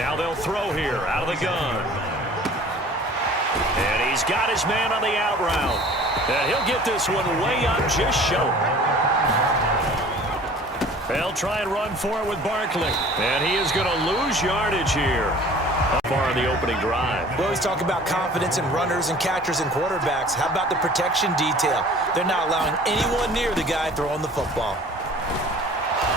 Now they'll throw here out of the gun. And he's got his man on the out route. And he'll get this one way on just short. They'll try and run for it with Barkley. And he is going to lose yardage here. Up far on the opening drive. We always talk about confidence in runners and catchers and quarterbacks. How about the protection detail? They're not allowing anyone near the guy throwing the football.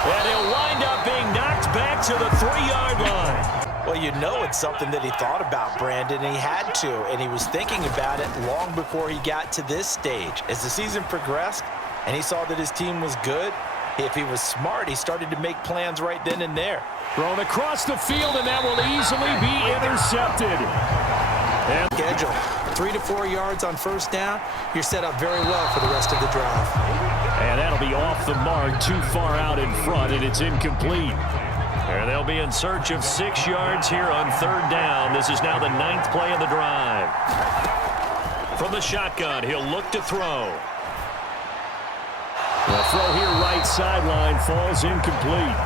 And he'll wind up being knocked back to the 3-yard line. Well, you know it's something that he thought about, Brandon, and he had to, and he was thinking about it long before he got to this stage. As the season progressed and he saw that his team was good, if he was smart, he started to make plans right then and there. Thrown across the field, and that will easily be intercepted. And schedule 3 to 4 yards on first down. You're set up very well for the rest of the drive. And that'll be off the mark, too far out in front, and it's incomplete. And they'll be in search of 6 yards here on third down. This is now the 9th play of the drive. From the shotgun, he'll look to throw. The throw here right sideline falls incomplete.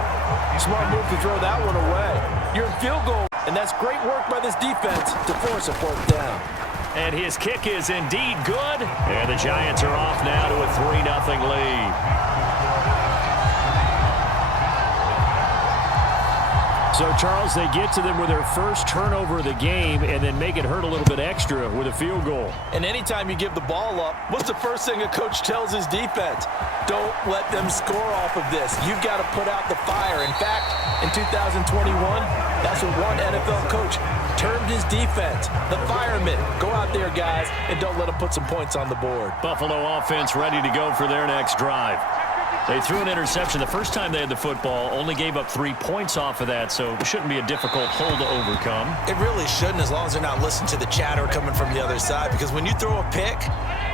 Smart move to throw that one away. You're in field goal, and that's great work by this defense to force a fourth down. And his kick is indeed good. And the Giants are off now to a 3-0 lead. So, Charles, they get to them with their first turnover of the game and then make it hurt a little bit extra with a field goal. And anytime you give the ball up, what's the first thing a coach tells his defense? Don't let them score off of this. You've got to put out the fire. In fact, in 2021, that's what one NFL coach termed his defense. The firemen. Go out there, guys, and don't let them put some points on the board. Buffalo offense ready to go for their next drive. They threw an interception the first time they had the football, only gave up 3 points off of that, so it shouldn't be a difficult hole to overcome. It really shouldn't, as long as they're not listening to the chatter coming from the other side, because when you throw a pick,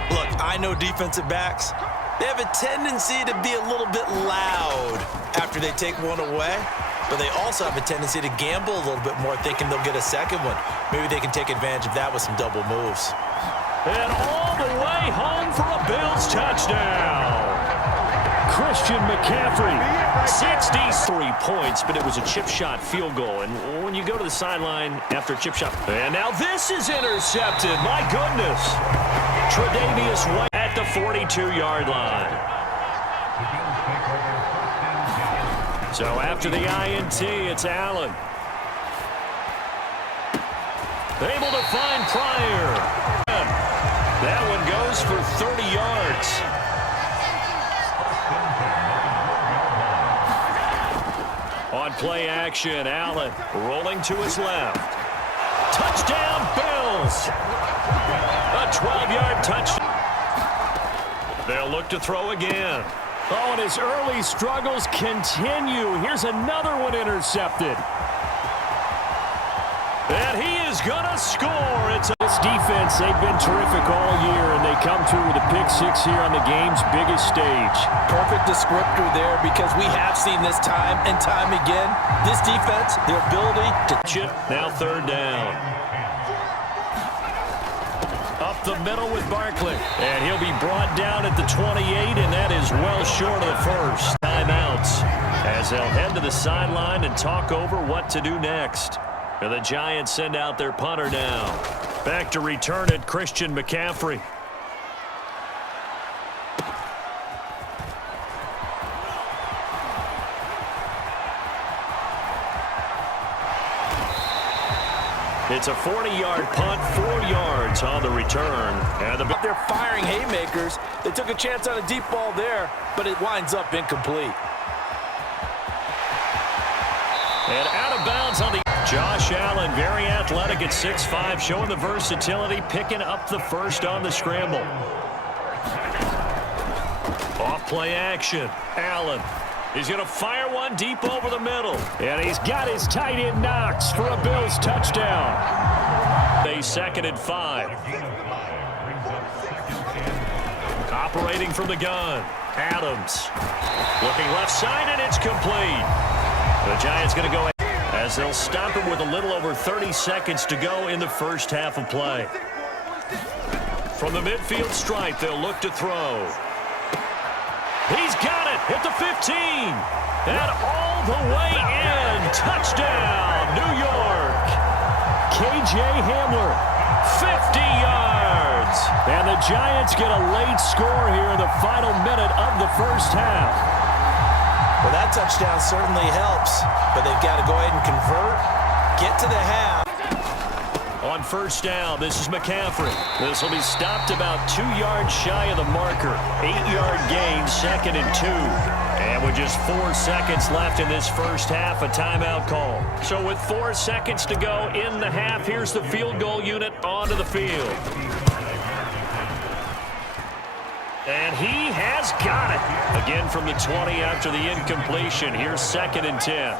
look, I know defensive backs, they have a tendency to be a little bit loud after they take one away, but they also have a tendency to gamble a little bit more, thinking they'll get a second one. Maybe they can take advantage of that with some double moves. And all the way home for a Bills touchdown. Christian McCaffrey, 63 points, but it was a chip shot field goal. And when you go to the sideline after a chip shot, and now this is intercepted. My goodness. Tre'Davious White at the 42-yard line. So after the INT, it's Allen. Able to find Pryor. That one goes for 30 yards. On play action, Allen rolling to his left. Touchdown, Bills! A 12-yard touchdown. They'll look to throw again. Oh, and his early struggles continue. Here's another one intercepted. And he is going to score. It's this defense. They've been terrific all year, and they come through with a pick-6 here on the game's biggest stage. Perfect descriptor there, because we have seen this time and time again. This defense, their ability to chip. Now third down. Up the middle with Barkley. And he'll be brought down at the 28, and that is well short of the first. Timeouts as they'll head to the sideline and talk over what to do next. And the Giants send out their punter now. Back to return it, Christian McCaffrey. It's a 40-yard punt, 4 yards on the return. And they're firing haymakers. They took a chance on a deep ball there, but it winds up incomplete. And out of bounds on the... Josh Allen, very athletic at 6'5", showing the versatility, picking up the first on the scramble. Off play action. Allen. He's going to fire one deep over the middle. And he's got his tight end Knox for a Bills touchdown. They 2nd and 5. Operating from the gun. Adams. Looking left side, and it's complete. The Giants going to go as they'll stop him with a little over 30 seconds to go in the first half of play. From the midfield stripe, they'll look to throw. He's got it at the 15. And all the way in. Touchdown, New York. J. Hamler. 50 yards. And the Giants get a late score here in the final minute of the first half. Well, that touchdown certainly helps, but they've got to go ahead and convert, get to the half. On first down, this is McCaffrey. This will be stopped about 2 yards shy of the marker. 8-yard gain, 2nd and 2. And with just 4 seconds left in this first half, a timeout call. So with 4 seconds to go in the half, here's the field goal unit onto the field. And he has got it. Again from the 20 after the incompletion. Here's 2nd and 10.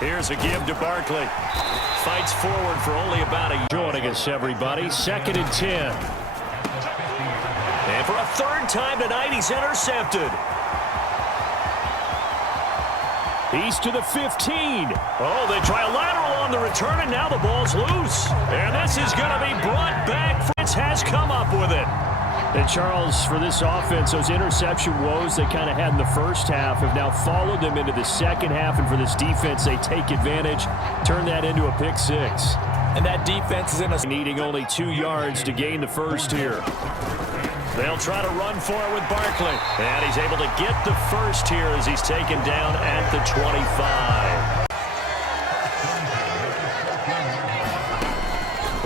Here's a give to Barkley. Fights forward for only about a... Joining us, everybody. 2nd and 10. And for a 3rd time tonight, he's intercepted. He's to the 15. Oh, they try a lateral on the return, and now the ball's loose. And this is going to be brought back. Fritz has come up with it. And Charles, for this offense, those interception woes they kind of had in the first half have now followed them into the second half. And for this defense, they take advantage, turn that into a pick 6. And that defense is in a... Needing only 2 yards to gain the first here. They'll try to run for it with Barkley. And he's able to get the first here as he's taken down at the 25.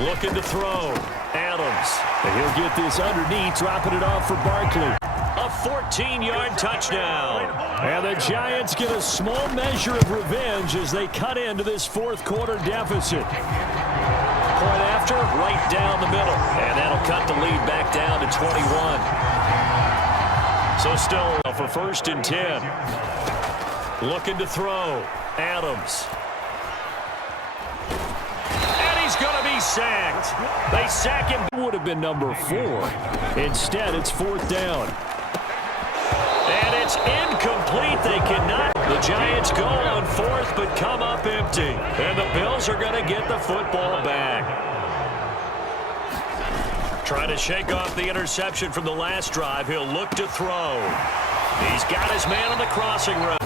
Looking to throw. Adams. And he'll get this underneath, dropping it off for Barkley. A 14-yard touchdown. And the Giants get a small measure of revenge as they cut into this fourth quarter deficit. Point after, right down the middle. And that'll cut the lead back down to 21. So still for 1st and 10. Looking to throw. Adams. And he's going to be sacked. They sack him. It would have been number 4. Instead, it's 4th down. And it's incomplete. They cannot. The Giants go on 4th, but come up empty. And the Bills are going to get the football back. Trying to shake off the interception from the last drive. He'll look to throw. He's got his man on the crossing route.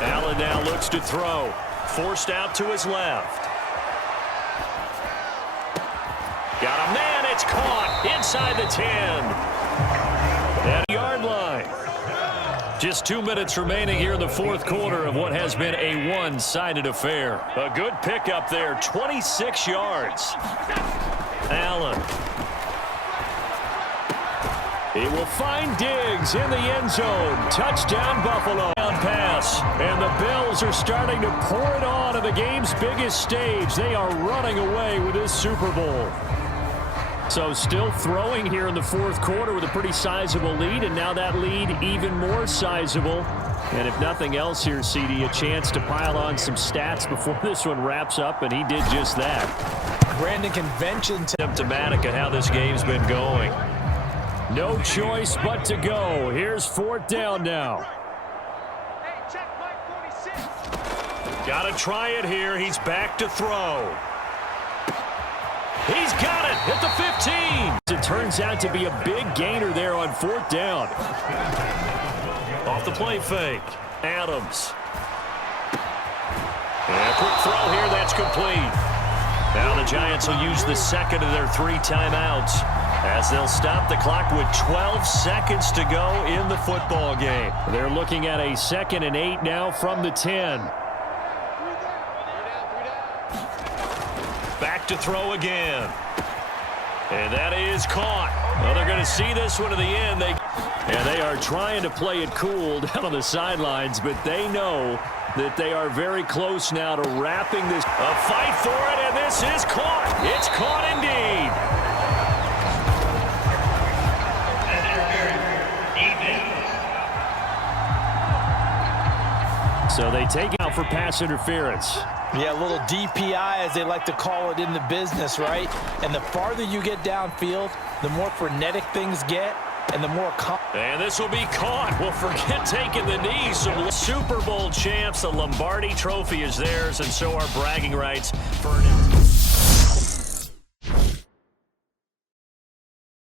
Allen now looks to throw. Forced out to his left. Got a man. It's caught inside the 10. At the yard line. Just 2 minutes remaining here in the fourth quarter of what has been a one-sided affair. A good pickup there, 26 yards. Allen. He will find Diggs in the end zone. Touchdown, Buffalo. Pass. And the Bills are starting to pour it on to the game's biggest stage. They are running away with this Super Bowl. So still throwing here in the fourth quarter with a pretty sizable lead, and now that lead even more sizable. And if nothing else here, CD, a chance to pile on some stats before this one wraps up, and he did just that. Brandon, convention symptomatic of how this game's been going. No choice but to go. Here's 4th down now. Got to try it here. He's back to throw. He's got it at the 15. It turns out to be a big gainer there on 4th down. Off the play fake. Adams. And a quick throw here. That's complete. Now the Giants will use the second of their 3 timeouts as they'll stop the clock with 12 seconds to go in the football game. They're looking at a 2nd and 8 now from the 10. Back to throw again. And that is caught. Well, they're going to see this one to the end. And they are trying to play it cool down on the sidelines, but they know that they are very close now to wrapping this. A fight for it, and this is caught. It's caught indeed. So they take out for pass interference. Yeah, a little DPI, as they like to call it in the business, right? And the farther you get downfield, the more frenetic things get, and the more... And this will be caught. Well, forget taking the knee. Some Super Bowl champs. The Lombardi Trophy is theirs, and so are bragging rights for an...